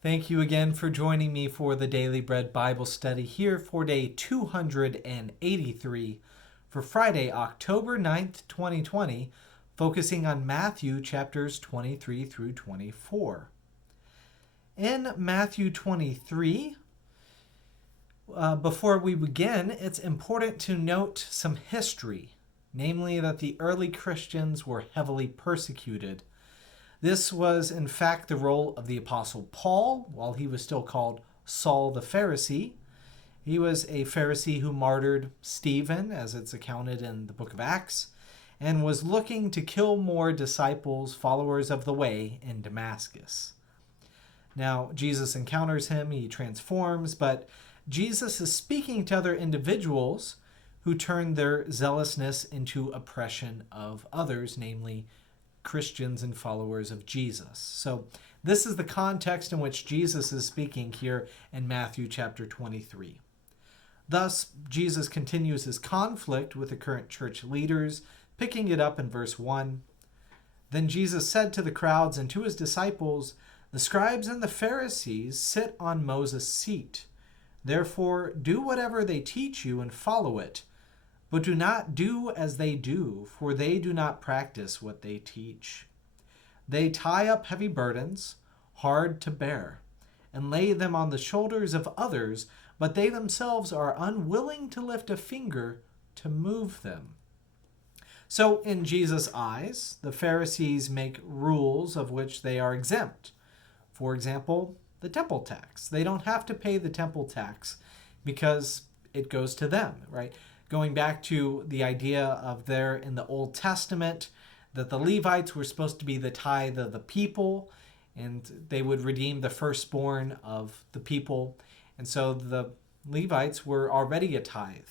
Thank you again for joining me for the Daily Bread Bible study here for day 283 for Friday, October 9th, 2020, focusing on Matthew chapters 23 through 24. In Matthew 23, before we begin, it's important to note some history, namely that the early Christians were heavily persecuted. This was, in fact, the role of the Apostle Paul while he was still called Saul the Pharisee. He was a Pharisee who martyred Stephen, as it's accounted in the book of Acts, and was looking to kill more disciples, followers of the way, in Damascus. Now, Jesus encounters him, he transforms, but Jesus is speaking to other individuals who turn their zealousness into oppression of others, namely Christians and followers of Jesus. So this is the context in which Jesus is speaking here in Matthew chapter 23. Thus, Jesus continues his conflict with the current church leaders, picking it up in verse 1. Then Jesus said to the crowds and to his disciples, "The scribes and the Pharisees sit on Moses' seat. Therefore, do whatever they teach you and follow it. But do not do as they do, for they do not practice what they teach. They tie up heavy burdens, hard to bear, and lay them on the shoulders of others, but they themselves are unwilling to lift a finger to move them." So, in Jesus' eyes, the Pharisees make rules of which they are exempt. For example, the temple tax. They don't have to pay the temple tax because it goes to them, right? Going back to the idea of there in the Old Testament, that the Levites were supposed to be the tithe of the people, and they would redeem the firstborn of the people. And so the Levites were already a tithe.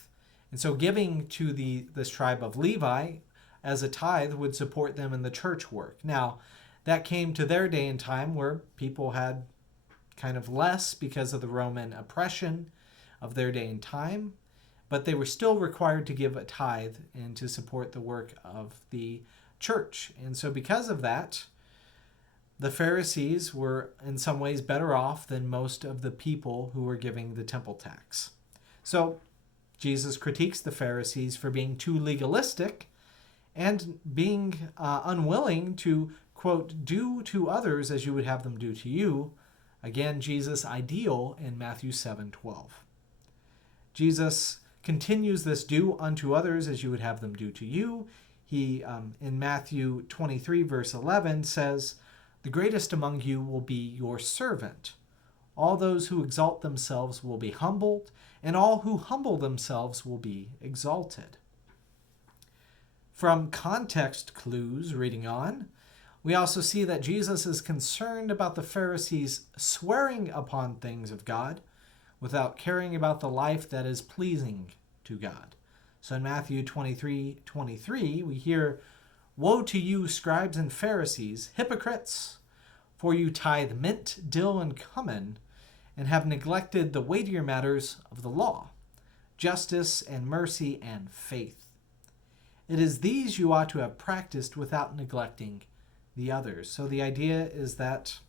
And so giving to this tribe of Levi as a tithe would support them in the church work. Now, that came to their day and time where people had kind of less because of the Roman oppression of their day and time, but they were still required to give a tithe and to support the work of the church. And so because of that, the Pharisees were in some ways better off than most of the people who were giving the temple tax. So Jesus critiques the Pharisees for being too legalistic and being unwilling to, quote, do to others as you would have them do to you. Again, Jesus' ideal in Matthew 7:12. Jesus continues this do unto others as you would have them do to you. He, in Matthew 23, verse 11, says, "The greatest among you will be your servant. All those who exalt themselves will be humbled, and all who humble themselves will be exalted." From context clues, reading on, we also see that Jesus is concerned about the Pharisees swearing upon things of God without caring about the life that is pleasing to God. So in Matthew 23:23, we hear, "Woe to you, scribes and Pharisees, hypocrites! For you tithe mint, dill, and cumin, and have neglected the weightier matters of the law, justice and mercy and faith. It is these you ought to have practiced without neglecting the others." So the idea is that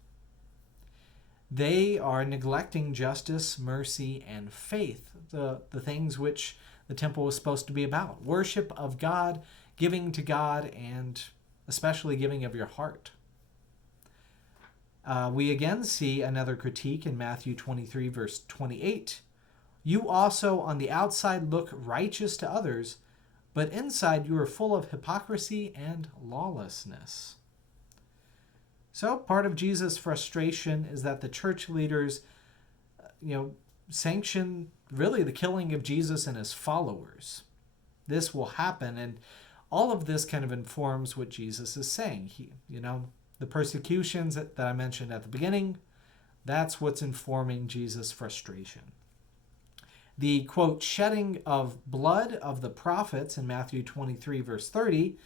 they are neglecting justice, mercy, and faith, the things which the temple was supposed to be about. Worship of God, giving to God, and especially giving of your heart. We again see another critique in Matthew 23, verse 28. "You also on the outside look righteous to others, but inside you are full of hypocrisy and lawlessness." So part of Jesus' frustration is that the church leaders, sanction really the killing of Jesus and his followers. This will happen, and all of this kind of informs what Jesus is saying. The persecutions that I mentioned at the beginning, that's what's informing Jesus' frustration. The, quote, shedding of blood of the prophets in Matthew 23, verse 30,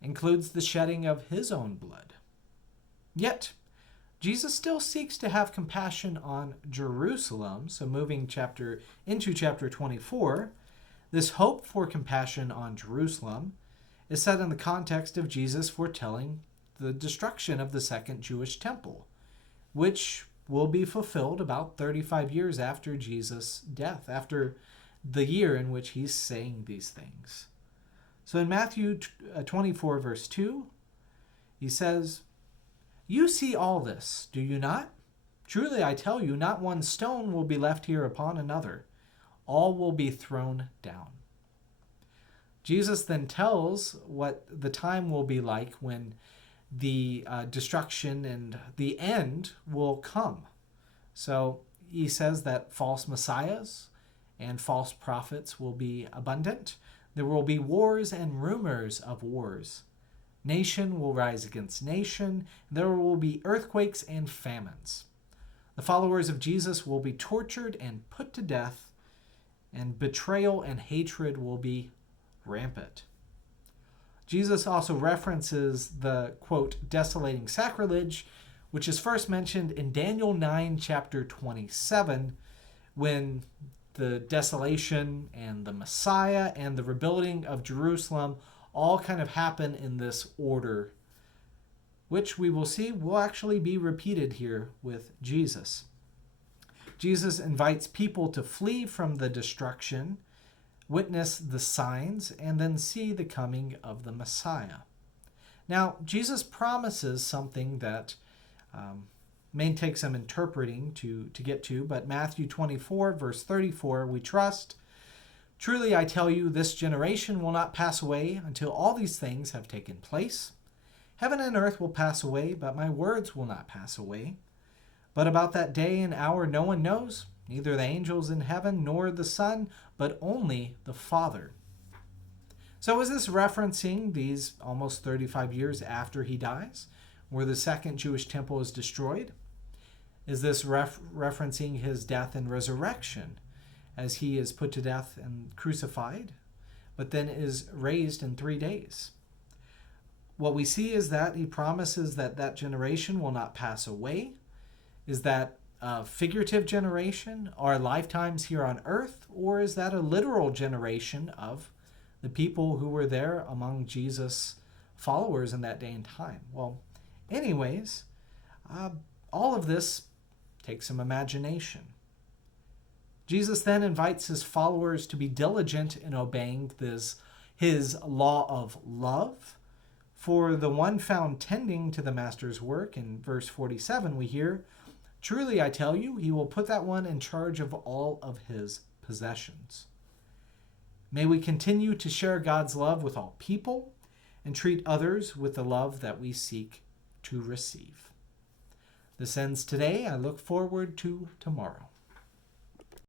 includes the shedding of his own blood. Yet, Jesus still seeks to have compassion on Jerusalem. So moving into chapter 24, this hope for compassion on Jerusalem is set in the context of Jesus foretelling the destruction of the second Jewish temple, which will be fulfilled about 35 years after Jesus' death, after the year in which he's saying these things. So in Matthew 24, verse 2, he says, "You see all this, do you not? Truly I tell you, not one stone will be left here upon another. All will be thrown down." Jesus then tells what the time will be like when the destruction and the end will come. So he says that false messiahs and false prophets will be abundant. There will be wars and rumors of wars. Nation will rise against nation. There will be earthquakes and famines. The followers of Jesus will be tortured and put to death, and betrayal and hatred will be rampant. Jesus also references the, quote, desolating sacrilege, which is first mentioned in Daniel 9, chapter 27, when the desolation and the Messiah and the rebuilding of Jerusalem all kind of happen in this order, which we will see will actually be repeated here with Jesus. Jesus invites people to flee from the destruction, witness the signs, and then see the coming of the Messiah. Now, Jesus promises something that may take some interpreting to get to, but Matthew 24, verse 34, we trust, "Truly I tell you, this generation will not pass away until all these things have taken place. Heaven and earth will pass away, but my words will not pass away. But about that day and hour no one knows, neither the angels in heaven nor the Son, but only the Father." So is this referencing these almost 35 years after he dies, where the second Jewish temple is destroyed? Is this referencing his death and resurrection, as he is put to death and crucified, but then is raised in 3 days? What we see is that he promises that that generation will not pass away. Is that a figurative generation, our lifetimes here on earth, or is that a literal generation of the people who were there among Jesus' followers in that day and time? Well, anyways, all of this takes some imagination. Jesus then invites his followers to be diligent in obeying his law of love. For the one found tending to the master's work, in verse 47 we hear, "Truly I tell you, he will put that one in charge of all of his possessions." May we continue to share God's love with all people and treat others with the love that we seek to receive. This ends today. I look forward to tomorrow.